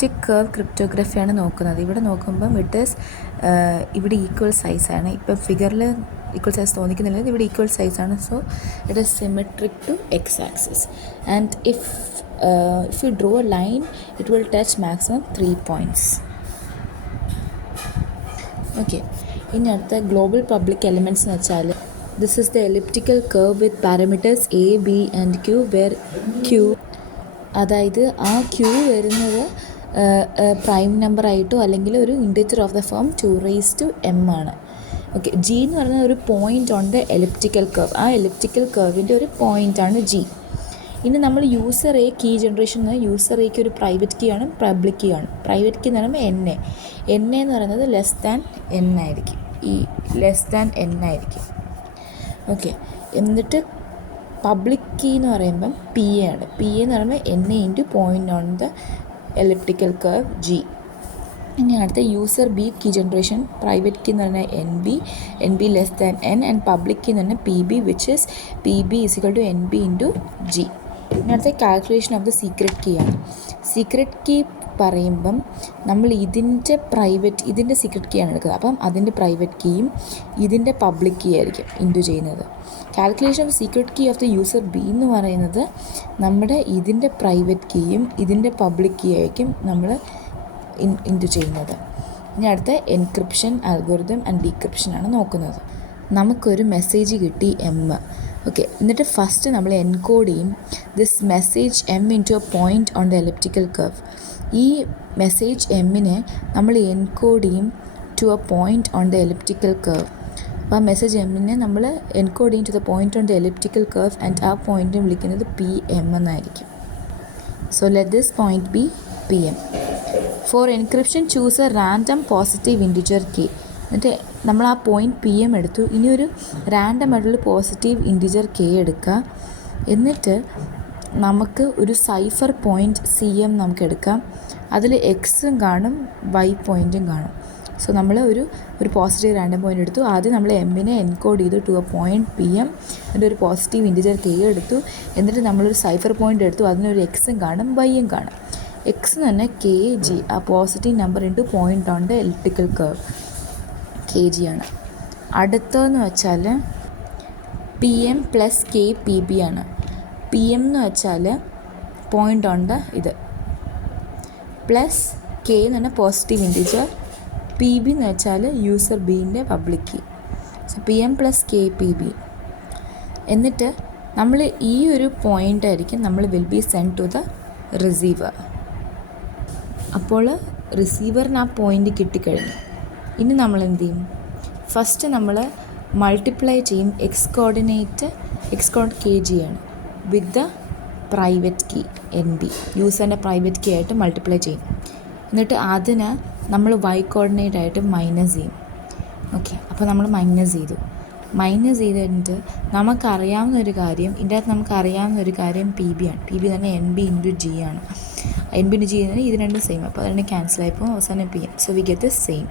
Elliptic curve ക്രിപ്റ്റോഗ്രഫിയാണ് നോക്കുന്നത്. ഇവിടെ നോക്കുമ്പം ഇവിടെ ഈക്വൽ സൈസാണ്. ഇപ്പം ഫിഗറിൽ ഈക്വൽ സൈസ് തോന്നിക്കുന്നില്ല, ഇവിടെ ഈക്വൽ സൈസാണ്. So it is symmetric to X axis. And if you draw a line it will touch maximum 3 points. Okay, ഇനി അടുത്ത ഗ്ലോബൽ പബ്ലിക് എലിമെൻറ്റ്സ് എന്ന് വെച്ചാൽ this is the elliptical curve with parameters A B and Q, where Q അതായത് ആ Q വരുന്നത് prime നമ്പറായിട്ടോ അല്ലെങ്കിൽ ഒരു integer of the form 2m ആണ്. ഓക്കെ, ജി എന്ന് പറയുന്നത് ഒരു point on the elliptical curve. ആ എലിപ്റ്റിക്കൽ കർവിൻ്റെ ഒരു പോയിൻ്റാണ് ജി. ഇനി നമ്മൾ user A key generation user എക്ക് ഒരു പ്രൈവറ്റ് കീ ആണ്, പബ്ലിക് കീ ആണ്. പ്രൈവറ്റ് കീ എന്ന് പറയുമ്പോൾ എൻ എന്ന് പറയുന്നത് ലെസ് ദാൻ എൻ ആയിരിക്കും, ഈ ലെസ് ദാൻ എൻ ആയിരിക്കും. ഓക്കെ, എന്നിട്ട് പബ്ലിക് കീ എന്ന് പറയുമ്പം പി എ ആണ്. പി എ എന്ന് പറയുമ്പോൾ N into point on the elliptical curve G. ഇനി അടുത്ത user B key generation, private key എന്ന് പറഞ്ഞാൽ N B less than N, and public key എന്ന് പറഞ്ഞാൽ P B which is P B is equal to N B into G. ഇനി അടുത്ത calculation of the secret key ആണ്. Secret key പറയുമ്പം നമ്മൾ ഇതിൻ്റെ സീക്രട്ട് കീ ആണ് എടുക്കുന്നത്. അപ്പം അതിൻ്റെ പ്രൈവറ്റ് കീയും ഇതിൻ്റെ പബ്ലിക് കീ ആയിരിക്കും ഇൻറ്റു ചെയ്യുന്നത്. Calculation of secret key of the user B എന്ന് പറയുന്നത് നമ്മുടെ ഇതിൻ്റെ പ്രൈവറ്റ് കീയും ഇതിൻ്റെ പബ്ലിക് കീ ആയിരിക്കും നമ്മൾ ഇൻറ്റു ചെയ്യുന്നത്. ഇനി അടുത്ത എൻക്രിപ്ഷൻ അൽഗോരിതം ആൻഡ് ഡീക്രിപ്ഷൻ ആണ് നോക്കുന്നത്. നമുക്കൊരു മെസ്സേജ് കിട്ടി എം. ഓക്കെ, എന്നിട്ട് ഫസ്റ്റ് നമ്മൾ എൻകോഡ് ചെയ്യും this message M into a point on the elliptical curve. ഈ മെസ്സേജ് എമ്മിനെ നമ്മൾ എൻകോഡ് ചെയ്യും to a point on the elliptical curve. അപ്പോൾ ആ മെസ്സേജ് എമ്മിനെ നമ്മൾ എൻകോഡ് ചെയ്യും to the point on the elliptical curve, and ആ പോയിൻറ്റിനെ വിളിക്കുന്നത് പി എം എന്നായിരിക്കും. So let this point be P M. For encryption choose a random positive integer key. എന്നിട്ട് നമ്മൾ ആ പോയിൻറ്റ് പി എം എടുത്തു. ഇനി ഒരു റാൻഡം ആയിട്ടുള്ള പോസിറ്റീവ് ഇൻറ്റിജർ കെ എടുക്കുക. എന്നിട്ട് നമുക്ക് ഒരു സൈഫർ പോയിൻറ്റ് സി എം നമുക്ക് എടുക്കാം. അതിൽ എക്സും കാണും വൈ പോയിൻറ്റും കാണും. സോ നമ്മൾ ഒരു പോസിറ്റീവ് റാൻഡം പോയിൻ്റ് എടുത്തു. ആദ്യം നമ്മൾ എമ്മിനെ എൻകോഡ് ചെയ്തു to a point P M, എന്നിട്ട് ഒരു പോസിറ്റീവ് ഇൻറ്റിജർ കെ എടുത്തു. എന്നിട്ട് നമ്മളൊരു സൈഫർ പോയിൻ്റ് എടുത്തു. അതിനൊരു എക്സും കാണും വൈയും കാണും. എക്സ് എന്ന് പറഞ്ഞാൽ കെ ജി, ആ positive number into point on the elliptical curve K G ആണ്. അടുത്തതെന്ന് വെച്ചാൽ P M plus K P B ആണ്. പി എം എന്ന് വെച്ചാൽ പോയിൻ്റ് ഓൺ ദ ഇത്, പ്ലസ് കെ എന്ന് പറഞ്ഞാൽ പോസിറ്റീവ് ഇൻറ്റിജർ, പി ബി എന്ന് വെച്ചാൽ യൂസർ ബീൻ്റെ public key. So P M plus K P B. എന്നിട്ട് നമ്മൾ ഈ ഒരു പോയിൻ്റ് ആയിരിക്കും നമ്മൾ will be send to the receiver. അപ്പോൾ റിസീവറിന് ആ പോയിൻ്റ് കിട്ടിക്കഴിഞ്ഞു. ഇനി നമ്മൾ എന്ത് ചെയ്യും? ഫസ്റ്റ് നമ്മൾ മൾട്ടിപ്ലൈ ചെയ്യും എക്സ് കോർഡിനേറ്റ് കെ ജി ആണ് with the private key N B, യൂസറിൻ്റെ പ്രൈവറ്റ് കീ ആയിട്ട് മൾട്ടിപ്ലൈ ചെയ്യും. എന്നിട്ട് അതിന് നമ്മൾ വൈ കോർഡിനേറ്റ് ആയിട്ട് മൈനസ് ചെയ്യും. ഓക്കെ, അപ്പോൾ നമ്മൾ മൈനസ് ചെയ്ത് കഴിഞ്ഞിട്ട് നമുക്കറിയാവുന്ന ഒരു കാര്യം പി ബി ആണ്. പി ബി തന്നെ എൻ ബി ഇൻറ്റു ജി ആണ്. എൻ ബി ഇൻറ്റു ജി തന്നെ ഇത് രണ്ടും സെയിം. അപ്പോൾ അത് രണ്ട് ക്യാൻസൽ ആയിപ്പോൾ അവസാനം P M. So we get the same.